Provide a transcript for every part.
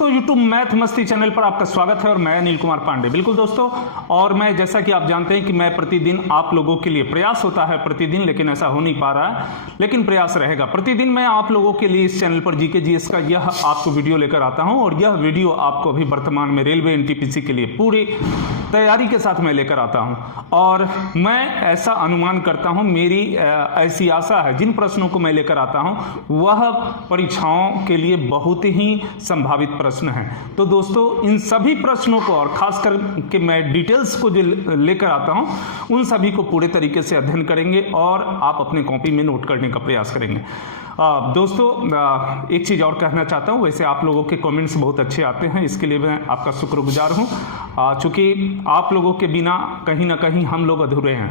दोस्तों YouTube math मस्ती channel पर आपका स्वागत है और मैं अनिल कुमार पांडे। बिल्कुल दोस्तों, और मैं जैसा कि आप जानते हैं कि मैं प्रतिदिन आप लोगों के लिए प्रयास होता है प्रतिदिन, लेकिन ऐसा हो नहीं पा रहा है, लेकिन प्रयास रहेगा। प्रतिदिन मैं आप लोगों के लिए इस चैनल पर जीके जीएस का यह आपको वीडियो लेकर आता हूं और यह वीडियो आपको अभी वर्तमान में रेलवे एनटीपीसी के लिए पूरी तैयारी के साथ मैं लेकर आता हूं। और मैं ऐसा अनुमान करता हूं, मेरी ऐसी आशा है, जिन प्रश्नों को मैं लेकर आता हूं वह परीक्षाओं के लिए बहुत ही संभावित प्रश्न हैं। तो दोस्तों, इन सभी प्रश्नों को और खास करके मैं डिटेल्स को जो लेकर आता हूं उन सभी को पूरे तरीके से अध्ययन करेंगे और आप अपने कॉपी में नोट करने का प्रयास करेंगे। दोस्तों, एक चीज़ और कहना चाहता हूं, वैसे आप लोगों के कमेंट्स बहुत अच्छे आते हैं, इसके लिए मैं आपका शुक्रगुजार हूं। चूँकि आप लोगों के बिना कहीं ना कहीं हम लोग अधूरे हैं,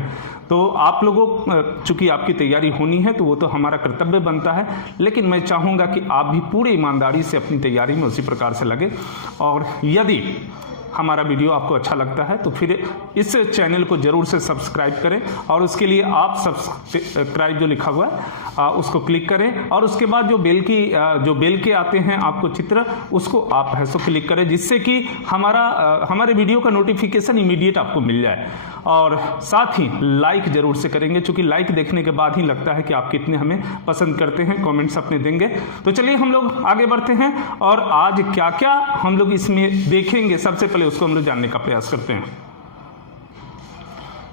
तो आप लोगों चूँकि आपकी तैयारी होनी है तो वो तो हमारा कर्तव्य बनता है, लेकिन मैं चाहूँगा कि आप भी पूरी ईमानदारी से अपनी तैयारी में उसी प्रकार से लगे। और यदि हमारा वीडियो आपको अच्छा लगता है तो फिर इस चैनल को जरूर से सब्सक्राइब करें, और उसके लिए आप सब्सक्राइब जो लिखा हुआ है उसको क्लिक करें, और उसके बाद जो बेल के आते हैं आपको चित्र, उसको आप है सो क्लिक करें, जिससे कि हमारे वीडियो का नोटिफिकेशन इमीडिएट आपको मिल जाए। और साथ ही लाइक जरूर से करेंगे, क्योंकि लाइक देखने के बाद ही लगता है कि आप कितने हमें पसंद करते हैं, कमेंट्स अपने देंगे। तो चलिए हम लोग आगे बढ़ते हैं और आज क्या क्या हम लोग इसमें देखेंगे, सबसे पहले उसको हम लोग जानने का प्रयास करते हैं।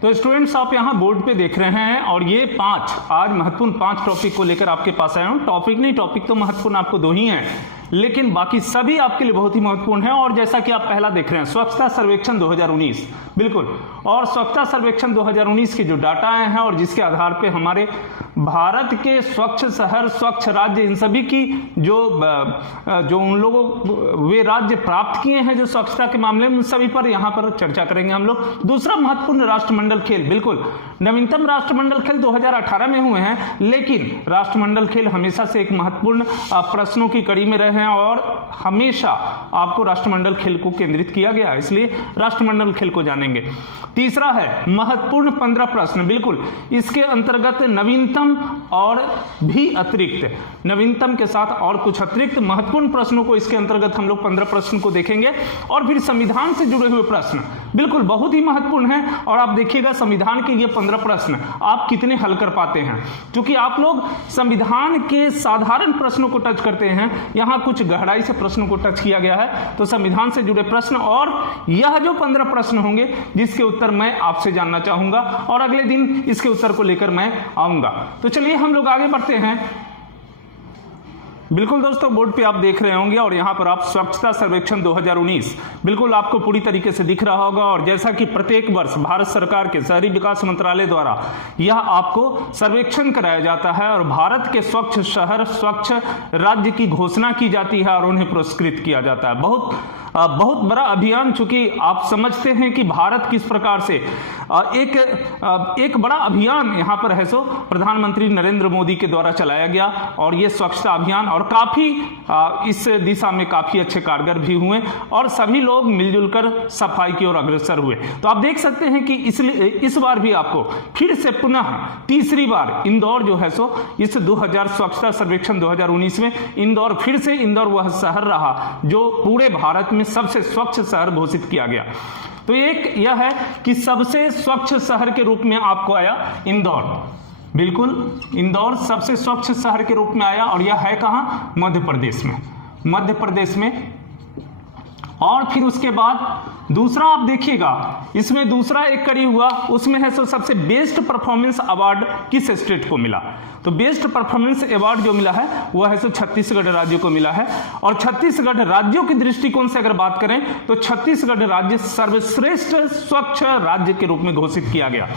तो स्टूडेंट्स, आप यहाँ बोर्ड पे देख रहे हैं और ये आज महत्वपूर्ण 5 टॉपिक को लेकर आपके पास आया हूँ। टॉपिक तो महत्वपूर्ण आपको 2 ही हैं, लेकिन बाकी सभी आपके लिए बहुत ही महत्वपूर्ण है। और जैसा कि आप पहला देख रहे हैं, स्वच्छता सर्वेक्षण 2019, बिल्कुल, और स्वच्छता सर्वेक्षण 2019 के जो डाटा आए हैं और जिसके आधार पे हमारे भारत के स्वच्छ शहर, स्वच्छ राज्य, इन सभी की जो उन लोगों वे राज्य प्राप्त किए हैं जो स्वच्छता के मामले में, उन सभी पर यहाँ पर चर्चा करेंगे हम लोग। दूसरा महत्वपूर्ण, राष्ट्रमंडल खेल, बिल्कुल, नवीनतम राष्ट्रमंडल खेल 2018 में हुए हैं, लेकिन राष्ट्रमंडल खेल हमेशा से एक महत्वपूर्ण प्रश्नों की कड़ी में रहे हैं और हमेशा आपको राष्ट्रमंडल खेल को केंद्रित किया गया, इसलिए राष्ट्रमंडल खेल को जानेंगे। तीसरा है महत्वपूर्ण 15 प्रश्न, बिल्कुल, इसके अंतर्गत नवीनतम और भी अतिरिक्त, नवीनतम के साथ और कुछ अतिरिक्त महत्वपूर्ण प्रश्नों को इसके अंतर्गत हम लोग 15 प्रश्न को देखेंगे। और फिर संविधान से जुड़े हुए प्रश्न, बिल्कुल बहुत ही महत्वपूर्ण है, और आप देखिएगा संविधान के ये 15 प्रश्न आप कितने हल कर पाते हैं, क्योंकि आप लोग संविधान के साधारण प्रश्नों को टच करते हैं, यहाँ कुछ गहराई से प्रश्नों को टच किया गया है। तो संविधान से जुड़े प्रश्न और यह जो 15 प्रश्न होंगे जिसके उत्तर मैं आपसे जानना चाहूंगा, और अगले दिन इसके उत्तर को लेकर मैं आऊंगा। तो चलिए हम लोग आगे बढ़ते हैं। बिल्कुल दोस्तों, बोर्ड पे आप देख रहे होंगे और यहाँ पर आप स्वच्छता सर्वेक्षण 2019 बिल्कुल आपको पूरी तरीके से दिख रहा होगा। और जैसा कि प्रत्येक वर्ष भारत सरकार के शहरी विकास मंत्रालय द्वारा यह आपको सर्वेक्षण कराया जाता है और भारत के स्वच्छ शहर, स्वच्छ राज्य की घोषणा की जाती है और उन्हें पुरस्कृत किया जाता है। बहुत बड़ा अभियान, चूंकि आप समझते हैं कि भारत किस प्रकार से एक बड़ा अभियान यहाँ पर है सो प्रधानमंत्री नरेंद्र मोदी के द्वारा चलाया गया, और ये स्वच्छता अभियान और काफी इस दिशा में काफी अच्छे कारगर भी हुए और सभी लोग मिलजुल कर सफाई की ओर अग्रसर हुए। तो आप देख सकते हैं कि इसलिए इस बार भी आपको फिर से पुनः तीसरी बार इंदौर जो है सो इस 2000 स्वच्छता सर्वेक्षण 2019 में इंदौर वह शहर रहा जो पूरे भारत में सबसे स्वच्छ शहर घोषित किया गया। तो एक यह है कि सबसे स्वच्छ शहर के रूप में आपको आया इंदौर, बिल्कुल, इंदौर सबसे स्वच्छ शहर के रूप में आया, और यह है कहां? मध्य प्रदेश में। और फिर उसके बाद दूसरा आप देखिएगा, इसमें दूसरा एक कड़ी हुआ, उसमें है सो सबसे बेस्ट परफॉर्मेंस अवार्ड किस स्टेट को मिला? तो बेस्ट परफॉर्मेंस अवार्ड जो मिला है वह है सो छत्तीसगढ़ राज्य को मिला है। और छत्तीसगढ़ राज्यों के दृष्टिकोण से अगर बात करें तो छत्तीसगढ़ राज्य सर्वश्रेष्ठ स्वच्छ राज्य के रूप में घोषित किया गया।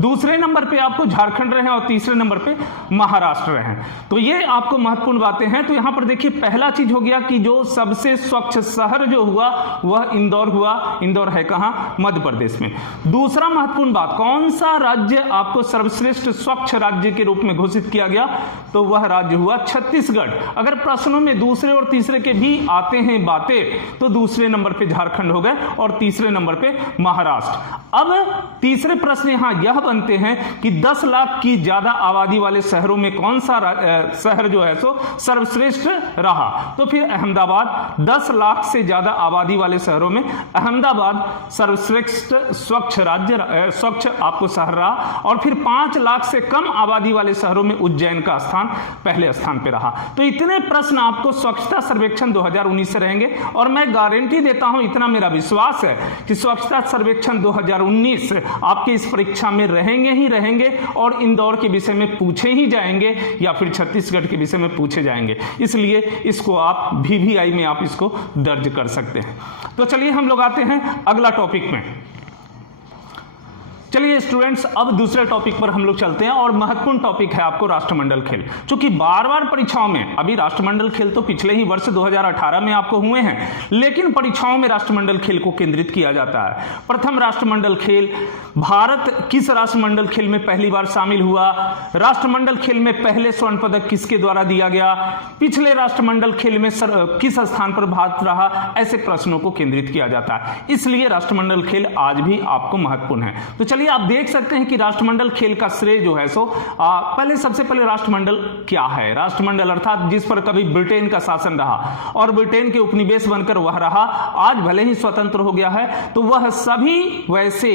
दूसरे नंबर पे आपको झारखंड रहे और तीसरे नंबर पे महाराष्ट्र रहे। तो ये आपको महत्वपूर्ण बातें हैं। तो यहाँ पर देखिए, पहला चीज हो गया कि जो सबसे स्वच्छ शहर जो हुआ वह इंदौर हुआ, इंदौर है कहाँ? मध्य प्रदेश में। दूसरा महत्वपूर्ण बात, कौन सा राज्य आपको सर्वश्रेष्ठ स्वच्छ राज्य के रूप में घोषित किया गया? तो वह राज्य हुआ छत्तीसगढ़। अगर प्रश्नों में दूसरे और तीसरे के भी आते हैं बातें तो दूसरे नंबर पे झारखंड हो गए और तीसरे नंबर पे महाराष्ट्र। अब तीसरे प्रश्न यहां यह बनते हैं कि 10 लाख की ज्यादा आबादी वाले शहरों में कौन सा शहर जो है सो सर्वश्रेष्ठ रहा? तो फिर अहमदाबाद। 10 लाख से ज्यादा आबादी वाले शहरों में अहमदाबाद सर्वश्रेष्ठ स्वच्छ राज्य, स्वच्छ आपको शहर रहा। और फिर 5 लाख से कम आबादी वाले शहरों में उज्जैन का स्थान पहले स्थान पे रहा। तो इतने प्रश्न आपको स्वच्छता सर्वेक्षण 2019 से रहेंगे और मैं गारंटी देता हूं, इतना मेरा विश्वास है कि स्वच्छता सर्वेक्षण 2019 आपके इस परीक्षा में रहेंगे ही रहेंगे और इंदौर के विषय में पूछे ही जाएंगे या फिर छत्तीसगढ़ के विषय में पूछे जाएंगे। इसलिए इसको आप VVI में आप इसको दर्ज कर सकते हैं। तो चलिए हम लोग आते हैं अगला टॉपिक में। चलिए स्टूडेंट्स, अब दूसरे टॉपिक पर हम लोग चलते हैं और महत्वपूर्ण टॉपिक है आपको राष्ट्रमंडल खेल। क्योंकि बार बार परीक्षाओं में, अभी राष्ट्रमंडल खेल तो पिछले ही वर्ष 2018 में आपको हुए हैं, लेकिन परीक्षाओं में राष्ट्रमंडल खेल को केंद्रित किया जाता है। प्रथम राष्ट्रमंडल खेल, भारत किस राष्ट्रमंडल खेल में पहली बार शामिल हुआ? राष्ट्रमंडल खेल में पहले स्वर्ण पदक किसके द्वारा दिया गया? पिछले राष्ट्रमंडल खेल में किस स्थान पर भारत रहा? ऐसे प्रश्नों को केंद्रित किया जाता है। इसलिए राष्ट्रमंडल खेल आज भी आपको महत्वपूर्ण है। तो चलिए आप देख सकते हैं कि राष्ट्रमंडल खेल का श्रेय जो है सो सबसे पहले राष्ट्रमंडल क्या है? राष्ट्रमंडल अर्थात जिस पर कभी ब्रिटेन का शासन रहा और ब्रिटेन के उपनिवेश बनकर वह रहा, आज भले ही स्वतंत्र हो गया है, तो वह सभी वैसे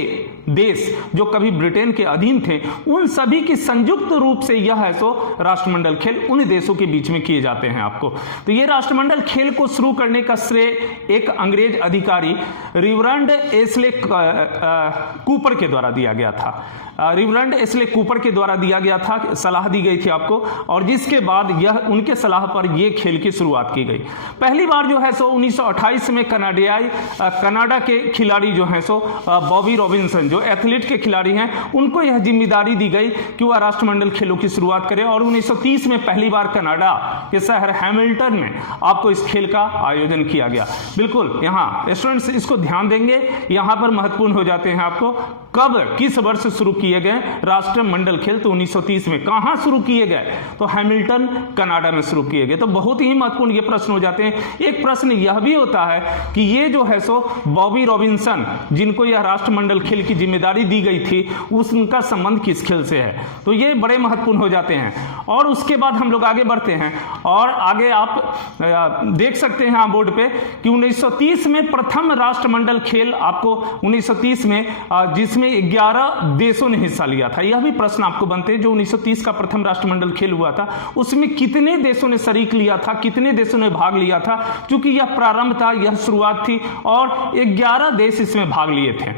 देश जो कभी ब्रिटेन के अधीन थे उन सभी की संयुक्त रूप से यह है सो राष्ट्रमंडल खेल उन देशों के बीच में किए जाते हैं आपको। तो ये राष्ट्रमंडल खेल को शुरू करने का श्रेय एक अंग्रेज अधिकारी रिवरेंड एस्ले कूपर के द्वारा दिया गया था। रिवरेंड एस्ले कूपर के द्वारा दिया गया था, सलाह दी गई थी आपको, और जिसके बाद यह उनके सलाह पर यह खेल की शुरुआत की गई। पहली बार जो है सो 1928 में कनाडा के खिलाड़ी जो है सो बॉबी रॉबिन्सन, जो एथलीट के खिलाड़ी हैं, उनको यह जिम्मेदारी दी गई कि वह राष्ट्रमंडल खेलों की शुरुआत करें। और 1930 में पहली बार कनाडा के शहर हैमिल्टन में आपको इस खेल का आयोजन किया गया। बिल्कुल, यहाँ स्टूडेंट्स इसको ध्यान देंगे, यहाँ पर महत्वपूर्ण हो जाते हैं आपको। कब, किस वर्ष शुरू किए गए राष्ट्रमंडल खेल? तो 1930 में। कहां शुरू किए गए? तो हैमिल्टन कनाडा में शुरू किए गए। तो बहुत ही महत्वपूर्ण ये प्रश्न हो जाते हैं। एक प्रश्न यह भी होता है कि ये जो है सो बॉबी रॉबिन्सन, जिनको यह राष्ट्रमंडल खेल की जिम्मेदारी दी गई थी, उनका संबंध किस खेल से है? तो ये बड़े महत्वपूर्ण हो जाते हैं। और उसके बाद हम लोग आगे बढ़ते हैं और आगे आप देख सकते हैं बोर्ड पे कि 1930 में प्रथम राष्ट्रमंडल खेल आपको 1930 में जिसमें 11 देशों ने हिस्सा लिया था। यह भी प्रश्न आपको बनते हैं, जो 1930 का प्रथम राष्ट्रमंडल खेल हुआ था उसमें कितने देशों ने शरीक लिया था, कितने देशों ने भाग लिया था? क्योंकि यह प्रारंभ था, यह शुरुआत थी और 11 देश इसमें भाग लिए थे।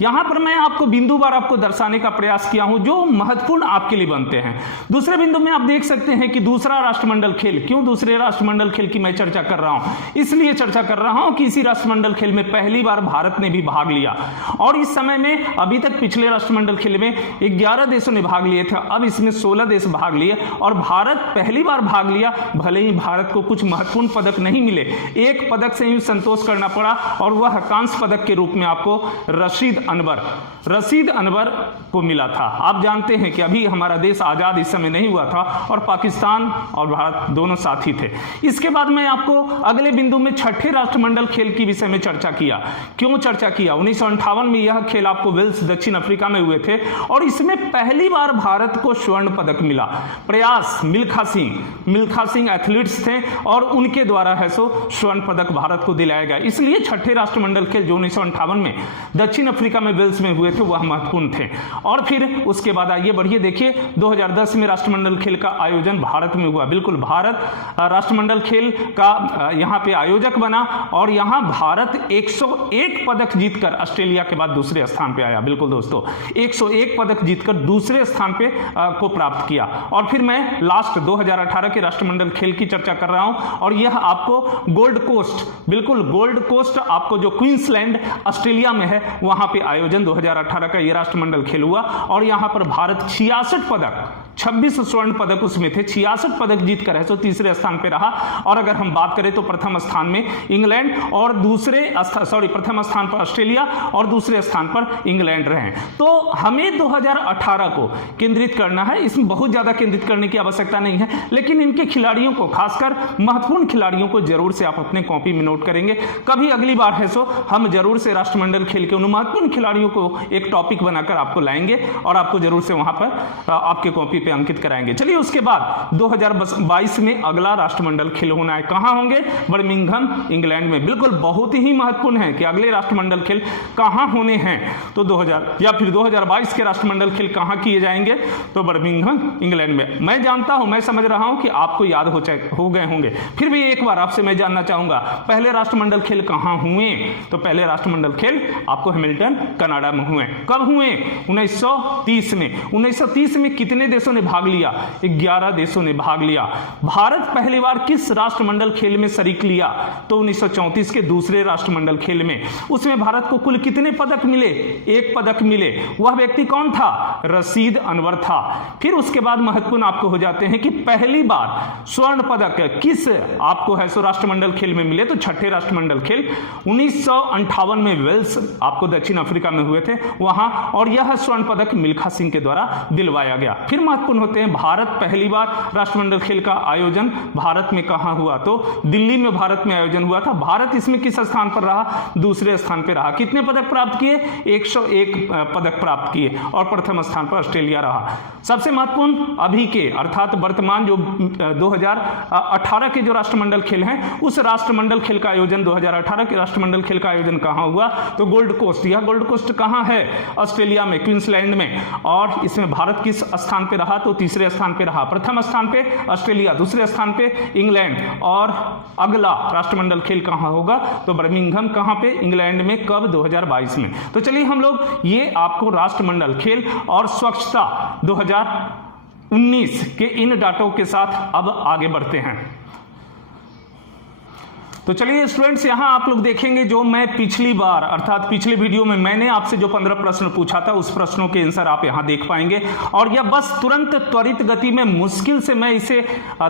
यहां पर मैं आपको बिंदुवार आपको दर्शाने का प्रयास किया हूं जो महत्वपूर्ण आपके लिए बनते हैं। दूसरे बिंदु में आप देख सकते हैं कि दूसरा राष्ट्रमंडल खेल, क्यों दूसरे राष्ट्रमंडल खेल की मैं चर्चा कर रहा हूं? इसलिए चर्चा कर रहा हूं कि इसी राष्ट्रमंडल खेल में पहली बार भारत ने भी भाग लिया। और इस समय में अभी तक पिछले राष्ट्रमंडल खेल में 11 देशों ने भाग लिए थे, अब इसमें 16 देश भाग लिए और भारत पहली बार भाग लिया। भले ही भारत को कुछ महत्वपूर्ण पदक नहीं मिले, एक पदक से ही संतोष करना पड़ा और वह कांस्य पदक के रूप में आपको रशीद अनवर को मिला था। आप जानते हैं कि अभी हमारा देश आजाद इस समय नहीं हुआ था और पाकिस्तान और भारत दोनों साथी थे। इसके बाद मैं आपको अगले बिंदु में छठे राष्ट्रमंडल खेल की विषय में चर्चा किया। क्यों चर्चा किया? 1958 में यह खेल आपको वेल्स दक्षिण अफ्रीका में हुए थे और इसमें पहली बार भारत को स्वर्ण पदक मिला। प्रयास मिल्खा सिंह एथलीट्स थे और उनके द्वारा है सो स्वर्ण पदक भारत को दिलाया गया। इसलिए छठे राष्ट्रमंडल खेल जो 1958 में दक्षिण अफ्रीका में वेल्स में हुए थे वह महत्वपूर्ण थे। और फिर उसके बाद आइए बढ़िए, देखिए 2010 में राष्ट्रमंडल खेल का आयोजन भारत में हुआ। बिल्कुल, भारत राष्ट्रमंडल खेल का यहां पे आयोजक बना और यहां भारत 101 पदक जीतकर ऑस्ट्रेलिया के बाद दूसरे स्थान पे आया। बिल्कुल दोस्तों, 101 पदक जीतकर दूसरे स्थान पे को प्राप्त किया। और फिर मैं लास्ट 2018 के राष्ट्रमंडल खेल की चर्चा कर रहा हूं और यह आपको गोल्ड कोस्ट, बिल्कुल गोल्ड कोस्ट आपको जो क्वींसलैंड ऑस्ट्रेलिया में है वहां पे आयोजन 2018 का यह राष्ट्रमंडल खेल हुआ और यहां पर भारत 66 पदक 26 स्वर्ण पदक उसमें थे, 66 पदक जीतकर है सो तीसरे स्थान पे रहा। और अगर हम बात करें तो प्रथम स्थान में इंग्लैंड और प्रथम स्थान पर ऑस्ट्रेलिया और दूसरे स्थान पर इंग्लैंड रहे। तो हमें 2018 को केंद्रित करना है, इसमें बहुत ज्यादा केंद्रित करने की आवश्यकता नहीं है, लेकिन इनके खिलाड़ियों को, खासकर महत्वपूर्ण खिलाड़ियों को जरूर से आप अपने कॉपी में नोट करेंगे। कभी अगली बार है सो हम जरूर से राष्ट्रमंडल खेल के उन महत्वपूर्ण खिलाड़ियों को एक टॉपिक बनाकर आपको लाएंगे और आपको जरूर से वहां पर आपके कॉपी पे अंकित कराएंगे। चलिए उसके बाद 2022 में अगला राष्ट्रमंडल खेल होना है, कहां होंगे? बर्मिंघम इंग्लैंड में। बिल्कुल बहुत ही महत्वपूर्ण है कि अगले राष्ट्रमंडल खेल कहां होने हैं। तो 2022 के राष्ट्रमंडल खेल कहां किए जाएंगे? तो बर्मिंघम इंग्लैंड में। मैं जानता हूं, मैं समझ रहा हूं कि आपको याद हो गए होंगे, फिर भी एक बार आपसे मैं जानना चाहूंगा पहले राष्ट्रमंडल खेल कहां हुए? तो पहले राष्ट्रमंडल खेल आपको हैमिल्टन कनाडा में हुए। कब हुए? 1930 में। 1930 में कितने देशों ने भाग लिया? 11 देशों ने भाग लिया। भारत पहली बार किस राष्ट्रमंडल खेल में शरीक लिया? तो 1934 के दूसरे राष्ट्रमंडल खेल में। उसमें भारत को कुल कितने पदक मिले? 1 पदक मिले। वह व्यक्ति कौन था? रशीद अनवर था। फिर उसके बाद महत्वपूर्ण आपको हो जाते हैं कि पहली बार स्वर्ण पदक किस आपको है सो राष्ट्रमंडल खेल में मिले? तो छठे राष्ट्रमंडल खेल 1958 में वेल्स आपको दक्षिण अफ्रीका में हुए थे वहां, और यह स्वर्ण पदक मिल्खा सिंह के द्वारा दिलवाया गया। फिर महत्वपूर्ण होते हैं भारत पहली बार राष्ट्रमंडल खेल का आयोजन भारत में कहां हुआ? तो दिल्ली में भारत में आयोजन हुआ था। भारत इसमें किस स्थान पर रहा? दूसरे स्थान पर रहा। कितने पदक प्राप्त किए? 101 पदक प्राप्त किए, और प्रथम स्थान पर ऑस्ट्रेलिया रहा। सबसे महत्वपूर्ण अभी के अर्थात वर्तमान जो 2018 के जो राष्ट्रमंडल खेल हैं, उस राष्ट्रमंडल खेल का आयोजन 2018 के राष्ट्रमंडल खेल का आयोजन कहां हुआ? तो गोल्ड कोस्ट। यह गोल्ड कोस्ट कहां है? ऑस्ट्रेलिया में, क्वींसलैंड में। और इसमें भारत किस स्थान पे रहा? तो तीसरे स्थान पे रहा। प्रथम स्थान पे ऑस्ट्रेलिया, दूसरे स्थान पे इंग्लैंड, और अगला राष्ट्रमंडल खेल कहां होगा? तो बर्मिंघम कहां पे? इंग्लैंड में। कब? 2022 में। तो चलिए हम लोग ये आपको राष्ट्रमंडल खेल और स्वच्छता 2019 के इन डाटों के साथ अब आगे बढ़ते हैं। तो चलिए स्टूडेंट्स, यहां आप लोग देखेंगे जो मैं पिछली बार अर्थात पिछले वीडियो में मैंने आपसे जो 15 प्रश्न पूछा था, उस प्रश्नों के आंसर आप यहां देख पाएंगे। और यह बस तुरंत त्वरित गति में, मुश्किल से मैं इसे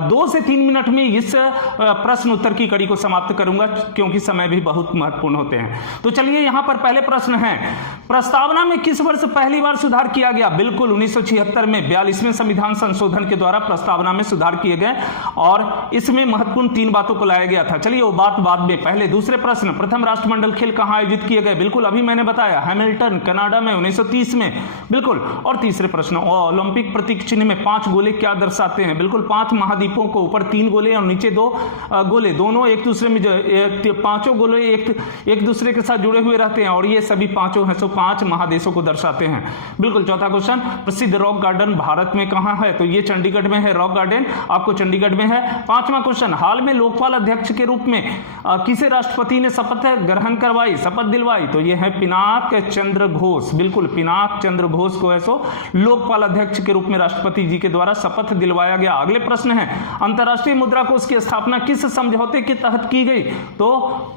2 से 3 मिनट में इस प्रश्न उत्तर की कड़ी को समाप्त करूंगा, क्योंकि समय भी बहुत महत्वपूर्ण होते हैं। तो चलिए यहां पर पहले प्रश्न है, प्रस्तावना में किस वर्ष पहली बार सुधार किया गया? बिल्कुल 1976 में 42वें संविधान संशोधन के द्वारा प्रस्तावना में सुधार किए गए, और इसमें महत्वपूर्ण 3 बातों को लाया गया था। चलिए वो बात बाद में। पहले दूसरे प्रश्न, प्रथम राष्ट्रमंडल खेल कहां आयोजित किए गए? बिल्कुल अभी मैंने बताया, हैमिल्टन कनाडा में 1930 में। बिल्कुल। और तीसरे प्रश्न, ओलंपिक प्रतीक चिन्ह में 5 गोले क्या दर्शाते हैं? बिल्कुल 5 महाद्वीपों को, ऊपर 3 गोले और नीचे 2 गोले, दोनों एक दूसरे में, पांचों गोले एक दूसरे के साथ जुड़े हुए रहते हैं, और ये सभी पांचों हैं सो 5 महादेशों को दर्शाते हैं। बिल्कुल। चौथा क्वेश्चन, प्रसिद्ध रॉक गार्डन भारत में कहां है? तो ये चंडीगढ़ में है, रॉक गार्डन आपको चंडीगढ़ में है। 5वां क्वेश्चन, हाल में लोकपाल अध्यक्ष के रूप में किसे राष्ट्रपति ने शपथ ग्रहण करवाई, शपथ दिलवाई? तो ये है पिनाक चंद्र घोष। बिल्कुल, पिनाक चंद्र घोष को है सो लोकपाल अध्यक्ष के रूप में राष्ट्रपति जी के द्वारा शपथ दिलवाया गया। अगले प्रश्न है, अंतरराष्ट्रीय मुद्रा कोष की स्थापना किस समझौते के तहत की गई? तो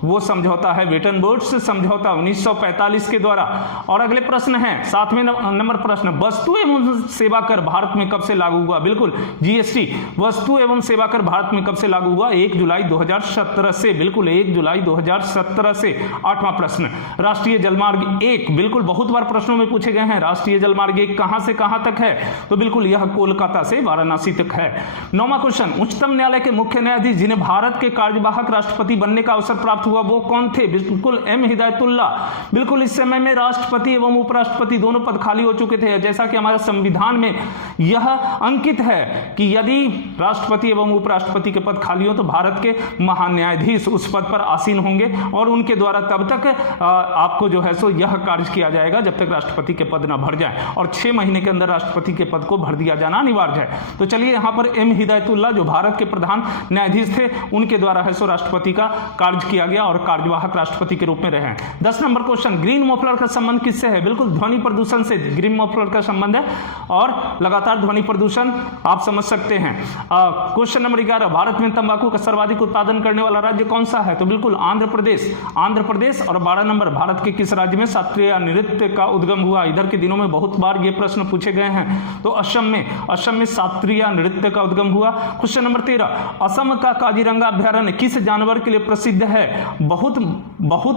वो समझौता है वेटन वुड्स समझौता 1945 के द्वारा। और अगले प्रश्न है 7वें नंबर प्रश्न, वस्तु एवं सेवा कर भारत में कब से लागू हुआ? बिल्कुल जीएसटी, वस्तु एवं सेवा कर भारत में कब से लागू हुआ? 1 जुलाई 2017 से। बिल्कुल 1 जुलाई 2017 से। 8वां प्रश्न, राष्ट्रीय जलमार्ग 1, बिल्कुल बहुत बार प्रश्नों में पूछे गए हैं, राष्ट्रीय जलमार्ग 1 कहां से कहां तक है? तो बिल्कुल यह कोलकाता से वाराणसी तक है। 9वां क्वेश्चन, उच्चतम न्यायालय के मुख्य न्यायाधीश जिन्हें भारत के कार्यवाहक राष्ट्रपति बनने का अवसर प्राप्त हुआ, वो कौन थे? बिल्कुल एम हिदायतुल्ला। बिल्कुल इस समय में राष्ट्रपति एवं उपराष्ट्रपति दोनों पद खाली हो चुके थे, जैसा कि हमारे संविधान में यह अंकित है कि यदि राष्ट्रपति एवं उपराष्ट्रपति के पद खाली हो तो भारत के महान्यायाधीश उस पद पर आसीन होंगे, और उनके द्वारा तब तक आपको जो है सो यह कार्य किया जाएगा जब तक राष्ट्रपति के पद न भर जाए, और 6 महीने के अंदर राष्ट्रपति के पद को भर दिया जाना अनिवार्य है। तो चलिए यहां पर एम हिदायतुल्ला जो भारत के प्रधान न्यायाधीश थे, उनके द्वारा है सो राष्ट्रपति का कार्य किया गया और कार्यवाहक राष्ट्रपति के रूप में रहे। 10 नंबर क्वेश्चन, ग्रीन मफलर का संबंध किससे है? बिल्कुल ध्वनि प्रदूषण से ग्रीन मफलर का संबंध है और लगातार ध्वनि प्रदूषण आप समझ सकते हैं। क्वेश्चन नंबर 11, भारत में तंबाकू का सर्वाधिक उत्पादन करने वाला राज्य कौन सा है? तो बिल्कुल आंध्र प्रदेश। और 12 नंबर, भारत के किस राज्य में शास्त्रीय नृत्य का उद्गम हुआ? इधर के दिनों में बहुत बार ये प्रश्न पूछे गए हैं। तो असम में शास्त्रीय नृत्य का उद्गम हुआ। क्वेश्चन नंबर 13, असम का काजीरंगा अभ्यारण्य किस जानवर के लिए प्रसिद्ध है? बहुत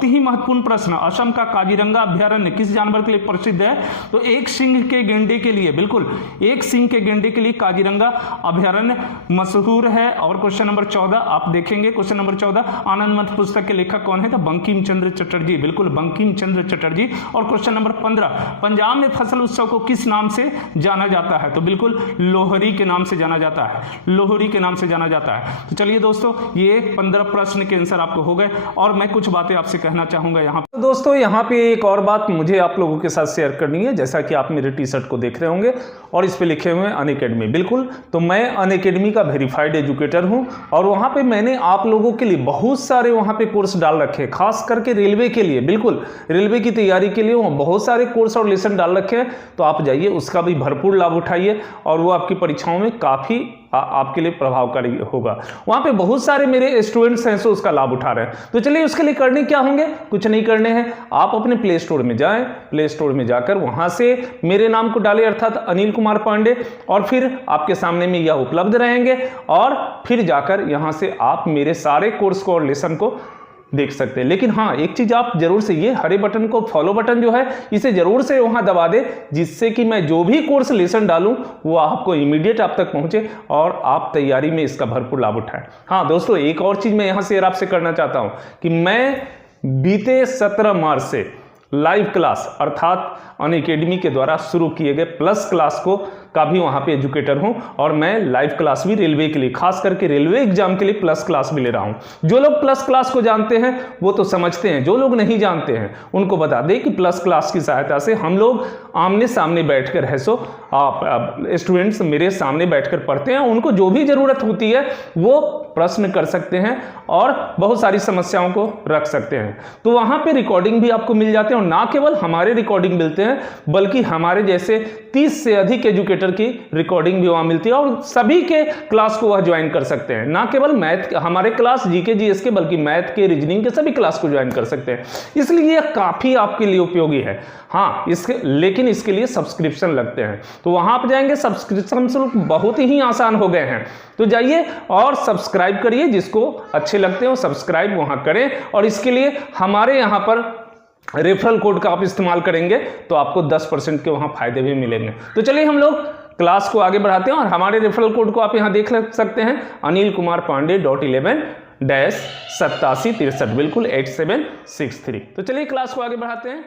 ही महत्वपूर्ण प्रश्न। असम का काजीरंगा अभ्यारण्य किस जानवर के लिए प्रसिद्ध है? तो एक सिंह के गेंडे के लिए, बिल्कुल एक सिंह के गेंडे के लिए काजीरंगा अभ्यारण्य मशहूर है। और क्वेश्चन नंबर 14 आप देखेंगे, क्वेश्चन नंबर 14, आनंद मठ पुस्तक के लेखक कौन है? तो बंकिम चंद्र चटर्जी, बिल्कुल बंकिम चंद्र चटर्जी। और क्वेश्चन नंबर 15, पंजाब में फसल उत्सव को किस नाम से जाना जाता है? तो बिल्कुल लोहरी के नाम से जाना जाता है, लोहरी के नाम से जाना जाता है। तो चलिए दोस्तों, ये 15 प्रश्न के आंसर आपको हो गए और मैं कुछ बातें आपसे कहना चाहूंगा यहाँ पे। दोस्तों यहाँ पे एक और बात मुझे आप लोगों के साथ शेयर करनी है। जैसा कि आप मेरे टी शर्ट को देख रहे होंगे और इस पे लिखे हुए हैं अनअकैडमी, बिल्कुल तो मैं अनअकैडमी का वेरीफाइड एजुकेटर हूँ और वहाँ पे मैंने आप लोगों के लिए बहुत सारे वहाँ पे कोर्स डाल रखे हैं, खास करके रेलवे के लिए, बिल्कुल रेलवे की तैयारी के लिए वहाँ बहुत सारे कोर्स और लेसन डाल रखे हैं। तो आप जाइए, उसका भी भरपूर लाभ उठाइए और वो आपकी परीक्षाओं में काफ़ी आपके लिए प्रभावकारी होगा। वहाँ पे बहुत सारे मेरे स्टूडेंट्स हैं जो उसका लाभ उठा रहे हैं। तो चलिए उसके लिए करने क्या होंगे? कुछ नहीं करने हैं, आप अपने प्ले स्टोर में जाएं, प्ले स्टोर में जाकर वहाँ से मेरे नाम को डालें अर्थात अनिल कुमार पांडे और फिर आपके सामने में यह उपलब्ध रहेंगे और फिर जाकर यहाँ से आप मेरे सारे कोर्स को और लेसन को देख सकते हैं। लेकिन हाँ, एक चीज आप जरूर से, ये हरे बटन को फॉलो बटन जो है इसे जरूर से वहां दबा दे, जिससे कि मैं जो भी कोर्स लेसन डालूं वो आपको इमीडिएट आप तक पहुंचे और आप तैयारी में इसका भरपूर लाभ उठाएं। हाँ दोस्तों, एक और चीज मैं यहां शेयर आपसे करना चाहता हूं कि मैं बीते 17 मार्च से लाइव क्लास अर्थात अनअकैडमी के द्वारा शुरू किए गए प्लस क्लास को का भी वहां पे एजुकेटर हूं और मैं लाइव क्लास भी रेलवे के लिए, खास करके रेलवे एग्जाम के लिए प्लस क्लास भी ले रहा हूं। जो लोग प्लस क्लास को जानते हैं वो तो समझते हैं, जो लोग नहीं जानते हैं उनको बता दें कि प्लस क्लास की सहायता से हम लोग आमने सामने बैठकर है सो स्टूडेंट्स मेरे सामने बैठकर पढ़ते हैं, उनको जो भी जरूरत होती है वो प्रश्न कर सकते हैं और बहुत सारी समस्याओं को रख सकते हैं। तो वहां पे रिकॉर्डिंग भी आपको मिल जाते हैं और ना केवल हमारे रिकॉर्डिंग मिलते हैं बल्कि हमारे जैसे 30 से अधिक एजुकेटर की रिकॉर्डिंग भी वहां मिलती है और सभी के क्लास को वह ज्वाइन कर सकते हैं। ना केवल मैथ हमारे क्लास जीके जीएस के बल्कि मैथ के, रीजनिंग के सभी क्लास को ज्वाइन कर सकते हैं। इसलिए यह काफी आपके लिए उपयोगी है। हाँ लेकिन इसके लिए सब्सक्रिप्शन लगते हैं। तो वहां आप जाएंगे, सब्सक्रिप्शन शुल्क बहुत ही आसान हो गए हैं। तो जाइए और सब्सक्राइब करिए, जिसको अच्छे लगते हैं वो सब्सक्राइब वहां करें और इसके लिए हमारे यहाँ पर रेफरल कोड का आप इस्तेमाल करेंगे तो आपको 10% के वहां फायदे भी मिलेंगे। तो चलिए हम लोग क्लास को आगे बढ़ाते हैं और हमारे रेफरल कोड को आप यहां देख सकते हैं, अनिल कुमार पांडे .11-8763, बिल्कुल 8763। तो चलिए क्लास को आगे बढ़ाते हैं।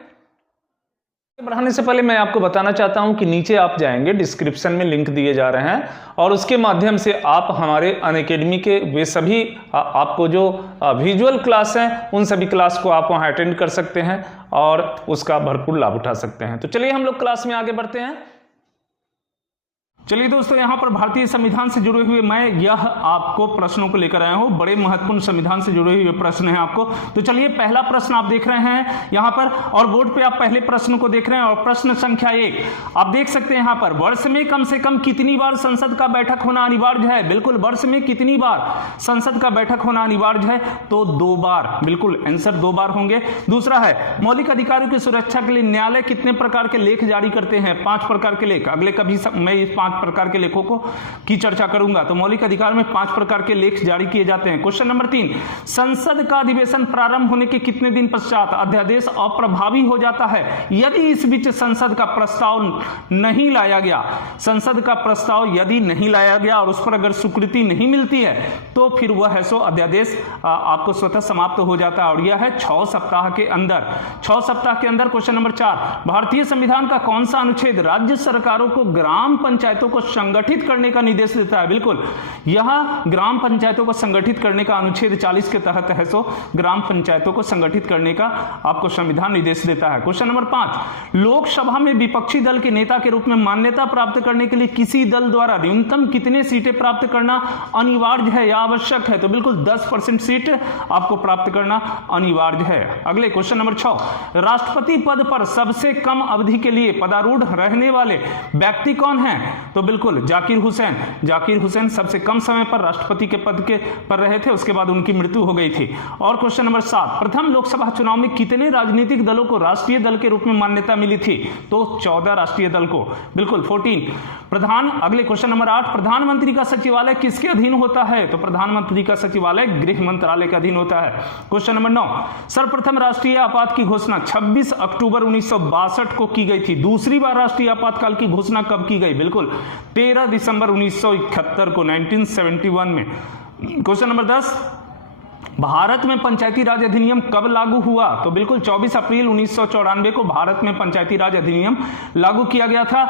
बढ़ाने से पहले मैं आपको बताना चाहता हूं कि नीचे आप जाएंगे, डिस्क्रिप्शन में लिंक दिए जा रहे हैं और उसके माध्यम से आप हमारे अनअकैडमी के वे सभी आपको जो विजुअल क्लास हैं उन सभी क्लास को आप वहां अटेंड कर सकते हैं और उसका भरपूर लाभ उठा सकते हैं। तो चलिए हम लोग क्लास में आगे बढ़ते हैं। चलिए दोस्तों, यहाँ पर भारतीय संविधान से जुड़े हुए मैं यह आपको प्रश्नों को लेकर आया हूँ। बड़े महत्वपूर्ण संविधान से जुड़े हुए प्रश्न हैं आपको। तो चलिए पहला प्रश्न आप देख रहे हैं यहाँ पर और बोर्ड पे आप पहले प्रश्न को देख रहे हैं और प्रश्न संख्या 1 आप देख सकते हैं यहाँ पर, वर्ष में कम से कम कितनी बार संसद का बैठक होना अनिवार्य है? बिल्कुल, वर्ष में कितनी बार संसद का बैठक होना अनिवार्य है? तो 2 बार, बिल्कुल आंसर 2 बार होंगे। दूसरा है, मौलिक अधिकारों की सुरक्षा के लिए न्यायालय कितने प्रकार के लेख जारी करते हैं? 5 प्रकार के लेख। अगले कभी मैं इस 5 प्रकार के लेखों को की चर्चा करूंगा। तो मौलिक अधिकार में 5 प्रकार के लेख जारी किए जाते हैं। क्वेश्चन नंबर 3, संसद का अधिवेशन प्रारंभ होने के कितने दिन पश्चात अध्यादेश अप्रभावी हो जाता है यदि इस बीच संसद का प्रस्ताव नहीं लाया गया? संसद का प्रस्ताव यदि नहीं लाया गया और उस पर अगर स्वीकृति नहीं मिलती है तो फिर वह है सो अध्यादेश आपको स्वतः समाप्त हो जाता है और यह है 6 सप्ताह के अंदर। 6 सप्ताह के अंदर। क्वेश्चन नंबर 4, भारतीय संविधान का कौन सा अनुच्छेद राज्य सरकारों को ग्राम पंचायतों पंचायतों को संगठित करने का निर्देश देता है। बिल्कुल, यह ग्राम पंचायतों को संगठित करने का अनुच्छेद 40 के तहत है, सो ग्राम पंचायतों को संगठित करने का आपको संविधान निर्देश देता है। क्वेश्चन नंबर 5, लोकसभा में विपक्षी दल के नेता के रूप में मान्यता प्राप्त करने के लिए किसी दल द्वारा न्यूनतम कितने सीटें प्राप्त करना अनिवार्य है या आवश्यक है? तो बिल्कुल 10% सीट आपको प्राप्त करना अनिवार्य है। अगले क्वेश्चन नंबर 6, राष्ट्रपति पद पर सबसे कम अवधि के लिए पदारूढ़ रहने वाले व्यक्ति कौन हैं? तो बिल्कुल जाकिर हुसैन। जाकिर हुसैन सबसे कम समय पर राष्ट्रपति के पद के पर रहे थे, उसके बाद उनकी मृत्यु हो गई थी। और क्वेश्चन नंबर 7, प्रथम लोकसभा चुनाव में कितने राजनीतिक दलों को राष्ट्रीय दल के रूप में मान्यता मिली थी? तो 14 राष्ट्रीय दल को, बिल्कुल 14। अगले क्वेश्चन नंबर 8, प्रधानमंत्री का सचिवालय किसके अधीन होता है? तो प्रधानमंत्री का सचिवालय गृह मंत्रालय के अधीन होता है। क्वेश्चन नंबर 9, सर्वप्रथम राष्ट्रीय आपात की घोषणा 26 अक्टूबर 1962 को की गई थी। दूसरी बार राष्ट्रीय आपातकाल की घोषणा कब की गई? बिल्कुल 13 दिसंबर 1971 को, 1971 में। क्वेश्चन नंबर 10, भारत में पंचायती राज अधिनियम कब लागू हुआ? तो बिल्कुल 24 अप्रैल 1994 को भारत में पंचायती राज अधिनियम लागू किया गया था।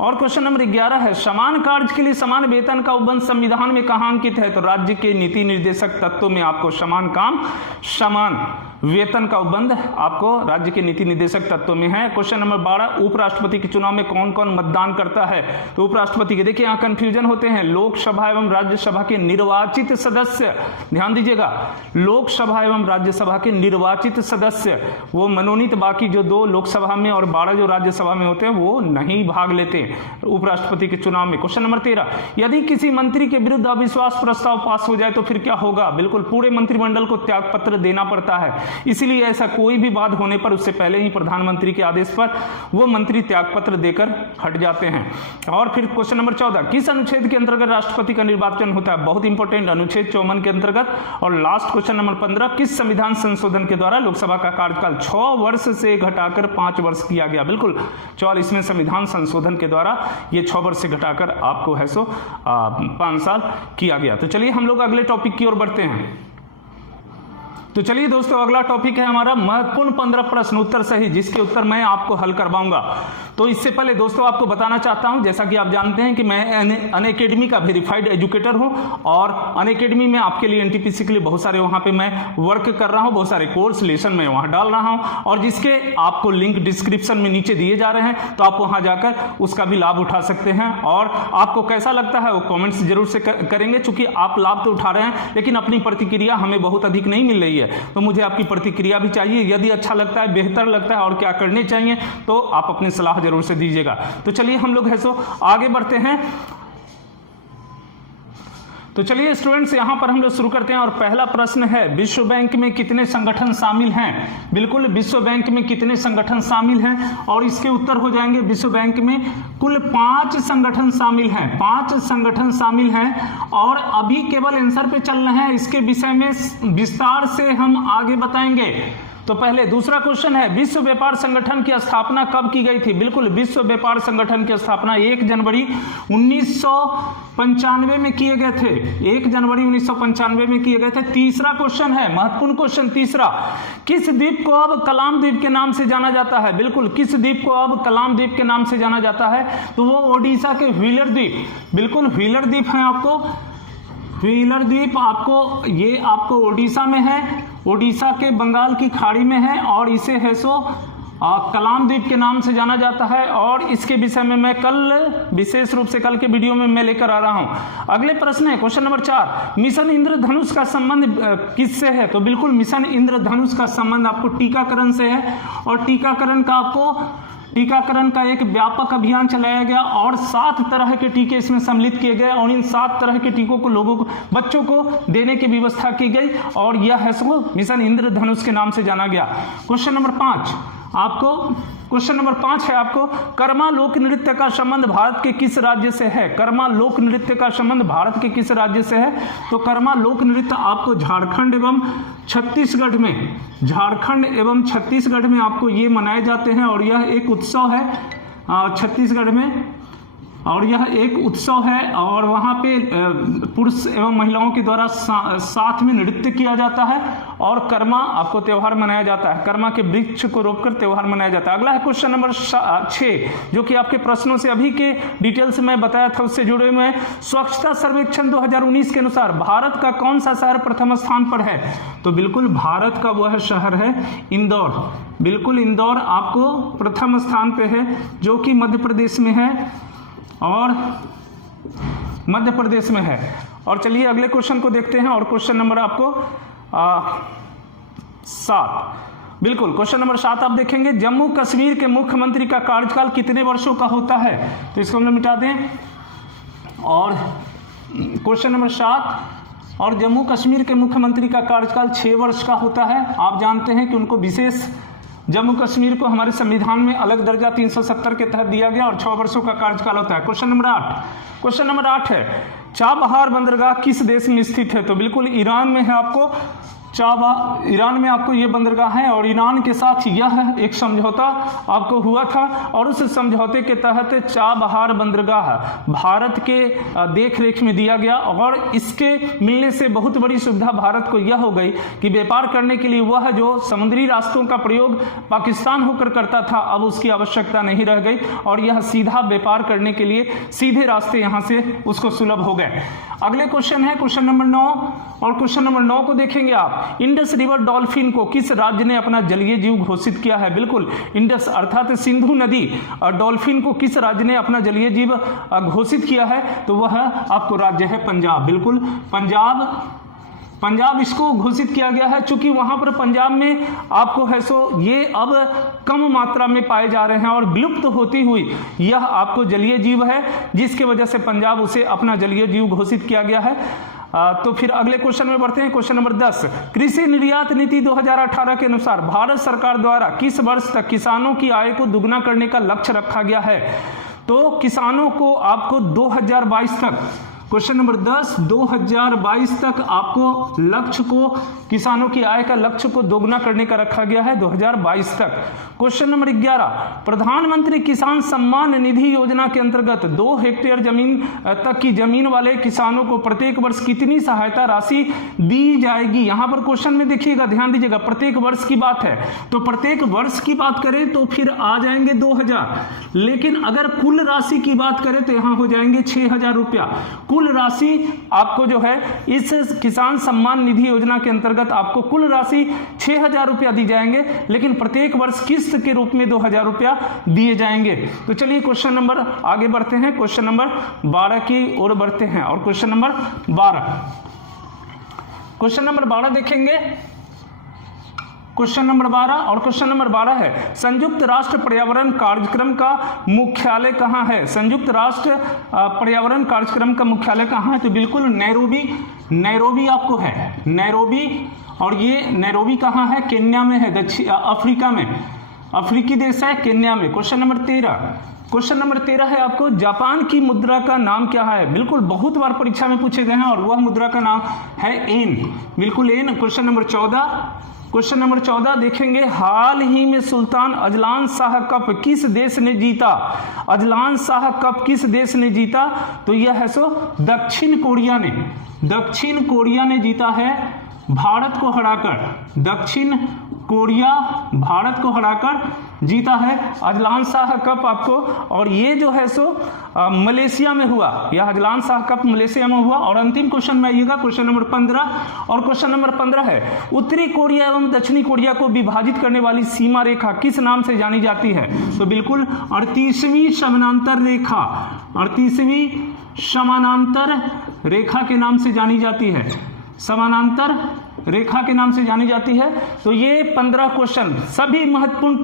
और क्वेश्चन नंबर 11 है, समान कार्य के लिए समान वेतन का उपबंध संविधान में कहां अंकित है? तो राज्य के नीति निर्देशक तत्वों में आपको समान काम समान वेतन का उपबंध आपको राज्य के नीति निर्देशक तत्वों में है। क्वेश्चन नंबर 12, उपराष्ट्रपति के चुनाव में कौन कौन मतदान करता है? तो उपराष्ट्रपति के, देखिए यहां कंफ्यूजन होते हैं, लोकसभा एवं राज्यसभा के निर्वाचित सदस्य, ध्यान दीजिएगा, लोकसभा एवं राज्यसभा के निर्वाचित सदस्य वो मनोनीत, बाकी जो 2 लोकसभा में और 12 जो राज्यसभा में होते हैं वो नहीं भाग लेते उपराष्ट्रपति के चुनाव में। क्वेश्चन नंबर 13, यदि किसी मंत्री के विरुद्ध अविश्वास प्रस्ताव पास हो जाए तो फिर क्या होगा? बिल्कुल पूरे मंत्रिमंडल को त्यागपत्र देना पड़ता है। इसलिए ऐसा कोई भी बात होने पर उससे पहले ही प्रधानमंत्री के आदेश पर वो मंत्री त्यागपत्र देकर हट जाते हैं। और फिर क्वेश्चन नंबर 14, किस अनुच्छेद के अंतर्गत राष्ट्रपति का निर्वाचन होता है? बहुत इंपॉर्टेंट, अनुच्छेद 54 के अंतर्गत। और लास्ट क्वेश्चन नंबर 15, किस संविधान संशोधन के द्वारा लोकसभा का कार्यकाल 6 वर्ष से घटाकर 5 वर्ष किया गया? बिल्कुल 44 में संविधान संशोधन के द्वारा ये 6 वर्ष से घटाकर आपको है सो 5 साल किया गया। तो चलिए हम लोग अगले टॉपिक की ओर बढ़ते हैं। तो चलिए दोस्तों, अगला टॉपिक है हमारा महत्वपूर्ण 15 प्रश्न उत्तर सही, जिसके उत्तर मैं आपको हल करवाऊंगा। तो इससे पहले दोस्तों आपको बताना चाहता हूं, जैसा कि आप जानते हैं कि मैं अनअकैडमी का वेरीफाइड एजुकेटर हूं और अनअकैडमी में आपके लिए एनटीपीसी के लिए बहुत सारे वहां पे मैं वर्क कर रहा हूं, बहुत सारे कोर्स लेसन में वहां डाल रहा हूं और जिसके आपको लिंक डिस्क्रिप्शन में नीचे दिए जा रहे हैं, तो आप वहां जाकर उसका भी लाभ उठा सकते हैं। और आपको कैसा लगता है वो कॉमेंट्स जरूर से करेंगे, चूंकि आप लाभ तो उठा रहे हैं लेकिन अपनी प्रतिक्रिया हमें बहुत अधिक नहीं मिल रही है, तो मुझे आपकी प्रतिक्रिया भी चाहिए। यदि अच्छा लगता है, बेहतर लगता है और क्या करने चाहिए, तो आप अपनी सलाह जरूर से दीजिएगा। तो चलिए हम लोग है सो आगे बढ़ते हैं। तो चलिए स्टूडेंट्स, यहां पर हम लोग शुरू करते हैं और पहला प्रश्न है, विश्व बैंक में कितने संगठन शामिल हैं? बिल्कुल, विश्व बैंक में कितने संगठन शामिल हैं? और इसके उत्तर हो जाएंगे, विश्व बैंक में कुल 5 संगठन शामिल हैं। 5 संगठन शामिल हैं और अभी केवल आंसर पे चल रहे हैं, इसके विषय में विस्तार से हम आगे बताएंगे। तो पहले दूसरा क्वेश्चन है, विश्व व्यापार संगठन की स्थापना कब की गई थी? बिल्कुल, विश्व व्यापार संगठन की स्थापना 1 जनवरी 1995 में किए गए थे। 1 जनवरी 1995 में किए गए थे। तीसरा क्वेश्चन है, महत्वपूर्ण क्वेश्चन तीसरा, किस द्वीप को अब कलाम द्वीप के नाम से जाना जाता है? बिल्कुल, किस द्वीप को अब कलाम द्वीप के नाम से जाना जाता है? तो वो ओडिशा के व्हीलर द्वीप, बिल्कुल व्हीलर द्वीप है आपको, व्हीलर द्वीप आपको, ये आपको ओडिशा में है, ओडिशा के बंगाल की खाड़ी में है और इसे है सो कलाम द्वीप के नाम से जाना जाता है। और इसके विषय में मैं कल विशेष रूप से कल के वीडियो में मैं लेकर आ रहा हूं। अगले प्रश्न है क्वेश्चन नंबर 4, मिशन इंद्रधनुष का संबंध किससे है? तो बिल्कुल मिशन इंद्रधनुष का संबंध आपको टीकाकरण से है और टीकाकरण का एक व्यापक अभियान चलाया गया और 7 तरह के टीके इसमें सम्मिलित किए गए और इन 7 तरह के टीकों को लोगों को, बच्चों को देने की व्यवस्था की गई और यह है सो मिशन इंद्रधनुष के नाम से जाना गया। क्वेश्चन नंबर 5 आपको, क्वेश्चन नंबर 5 है आपको, कर्मा लोक नृत्य का संबंध भारत के किस राज्य से है? कर्मा लोक नृत्य का संबंध भारत के किस राज्य से है? तो कर्मा लोक नृत्य आपको झारखंड एवं छत्तीसगढ़ में, झारखंड एवं छत्तीसगढ़ में आपको ये मनाए जाते हैं और यह एक उत्सव है छत्तीसगढ़ में और यह एक उत्सव है और वहाँ पे पुरुष एवं महिलाओं के द्वारा साथ में नृत्य किया जाता है और कर्मा आपको त्यौहार मनाया जाता है। कर्मा के वृक्ष को रोककर त्यौहार मनाया जाता है। अगला है क्वेश्चन नंबर 6 जो कि आपके प्रश्नों से अभी के डिटेल्स में बताया था उससे जुड़े हुए हैं। स्वच्छता सर्वेक्षण 2019 के अनुसार भारत का कौन सा शहर प्रथम स्थान पर है? तो बिल्कुल भारत का वह शहर है इंदौर। बिल्कुल इंदौर आपको प्रथम स्थान पे है जो कि मध्य प्रदेश में है और मध्य प्रदेश में है। और चलिए अगले क्वेश्चन को देखते हैं और क्वेश्चन नंबर आपको 7। बिल्कुल क्वेश्चन नंबर 7 आप देखेंगे, जम्मू कश्मीर के मुख्यमंत्री का कार्यकाल कितने वर्षों का होता है? तो इसको हम लोग मिटा दें। और क्वेश्चन नंबर 7, और जम्मू कश्मीर के मुख्यमंत्री का कार्यकाल 6 वर्ष का होता है। आप जानते हैं कि उनको विशेष जम्मू कश्मीर को हमारे संविधान में अलग दर्जा 370 के तहत दिया गया और 6 वर्षों का कार्यकाल होता है। क्वेश्चन नंबर 8, क्वेश्चन नंबर 8 है, चाबहार बंदरगाह किस देश में स्थित है? तो बिल्कुल ईरान में है। आपको ईरान में आपको ये बंदरगाह है और ईरान के साथ यह एक समझौता आपको हुआ था और उस समझौते के तहत चाबहार बंदरगाह भारत के देख रेख में दिया गया और इसके मिलने से बहुत बड़ी सुविधा भारत को यह हो गई कि व्यापार करने के लिए वह जो समुद्री रास्तों का प्रयोग पाकिस्तान होकर करता था अब उसकी आवश्यकता नहीं रह गई और यह सीधा व्यापार करने के लिए सीधे रास्ते यहाँ से उसको सुलभ हो गए। अगले क्वेश्चन है क्वेश्चन नंबर 9 और क्वेश्चन नंबर 9 को देखेंगे आप, इंडस रिवर डॉल्फिन को किस राज्य ने अपना जलीय जीव घोषित किया है? बिल्कुल इंडस अर्थात सिंधु नदी डॉल्फिन को किस राज्य ने अपना जलीय जीव घोषित किया है? तो वह आपको राज्य है पंजाब। बिल्कुल पंजाब इसको घोषित किया गया है चूंकि वहां पर पंजाब में आपको है सो ये अब कम मात्रा में पाए जा रहे हैं और विलुप्त होती हुई यह आपको जलीय जीव है जिसकी वजह से पंजाब उसे अपना जलीय जीव घोषित किया गया है। तो फिर अगले क्वेश्चन में बढ़ते हैं। क्वेश्चन नंबर 10, कृषि निर्यात नीति 2018 के अनुसार भारत सरकार द्वारा किस वर्ष तक किसानों की आय को दुगना करने का लक्ष्य रखा गया है? तो किसानों को आपको 2022 तक, क्वेश्चन नंबर 10, 2022 तक आपको लक्ष्य को किसानों की आय का लक्ष्य को दोगुना करने का रखा गया है 2022 तक। क्वेश्चन नंबर 11, प्रधानमंत्री किसान सम्मान निधि योजना के अंतर्गत 2 हेक्टेयर जमीन तक की जमीन वाले किसानों को प्रत्येक वर्ष कितनी सहायता राशि दी जाएगी? यहां पर क्वेश्चन में देखिएगा, ध्यान दीजिएगा, प्रत्येक वर्ष की बात है तो प्रत्येक वर्ष की बात करें तो फिर आ जाएंगे 2000, लेकिन अगर कुल राशि की बात करें तो यहां हो जाएंगे 6000 रुपया। कुल राशि आपको जो है इस किसान सम्मान निधि योजना के अंतर्गत आपको कुल राशि 6000 रुपया दी जाएंगे, लेकिन प्रत्येक वर्ष किस्त के रूप में 2000 रुपया दिए जाएंगे। तो चलिए क्वेश्चन नंबर आगे बढ़ते हैं, क्वेश्चन नंबर 12 की ओर बढ़ते हैं और क्वेश्चन नंबर 12 देखेंगे। क्वेश्चन नंबर 12 और क्वेश्चन नंबर 12 है, संयुक्त राष्ट्र पर्यावरण कार्यक्रम का मुख्यालय कहाँ है? संयुक्त राष्ट्र पर्यावरण कार्यक्रम का मुख्यालय कहाँ है? तो बिल्कुल नैरोबी आपको है, नैरोबी। और ये नैरोबी कहाँ है? केन्या में है, दक्षिण अफ्रीका में, अफ्रीकी देश है केन्या में। क्वेश्चन नंबर 13 है आपको, जापान की मुद्रा का नाम क्या है? बिल्कुल बहुत बार परीक्षा में पूछे गए हैं और वह मुद्रा का नाम है येन, बिल्कुल येन। क्वेश्चन नंबर 14 देखेंगे, हाल ही में सुल्तान अजलान शाह कप किस देश ने जीता? अजलान शाह कप किस देश ने जीता? तो यह है सो दक्षिण कोरिया ने जीता है भारत को हराकर। दक्षिण कोरिया भारत को हराकर जीता है अजलान शाह कप आपको। और ये जो है सो मलेशिया में हुआ, यह अजलान शाह कप मलेशिया में हुआ। और अंतिम क्वेश्चन में आइएगा, क्वेश्चन नंबर 15 और क्वेश्चन नंबर 15 है, उत्तरी कोरिया एवं दक्षिणी कोरिया को विभाजित करने वाली सीमा रेखा किस नाम से जानी जाती है? तो बिल्कुल 38वीं समानांतर रेखा, 38वीं समानांतर रेखा के नाम से जानी जाती है, समानांतर रेखा के नाम से जानी जाती है। तो ये 15 क्वेश्चन सभी महत्वपूर्ण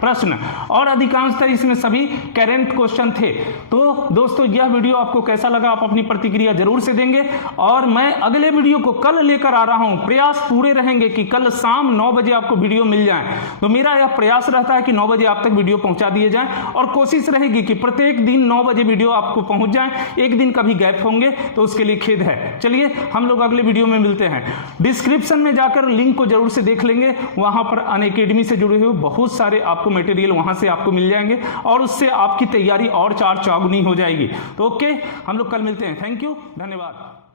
प्रश्न और अधिकांशतः इसमें सभी करेंट क्वेश्चन थे। तो दोस्तों यह वीडियो आपको कैसा लगा आप अपनी प्रतिक्रिया जरूर से देंगे और मैं अगले वीडियो को कल लेकर आ रहा हूं। प्रयास पूरे रहेंगे कि कल शाम 9 बजे आपको वीडियो मिल जाए। तो मेरा यह प्रयास रहता है कि 9 बजे आप तक वीडियो पहुंचा दिए जाए और कोशिश रहेगी कि प्रत्येक दिन 9 बजे वीडियो आपको पहुंच जाए। एक दिन कभी गैप होंगे तो उसके लिए खेद है। चलिए हम लोग अगले वीडियो में मिलते हैं। डिस्क्रिप्शन डिस्क्रिप्शन में जाकर लिंक को जरूर से देख लेंगे, वहां पर अनअकैडमी से जुड़े हुए बहुत सारे आपको मटेरियल वहां से आपको मिल जाएंगे और उससे आपकी तैयारी और चार चौगुनी हो जाएगी। तो ओके, हम लोग कल मिलते हैं। थैंक यू, धन्यवाद।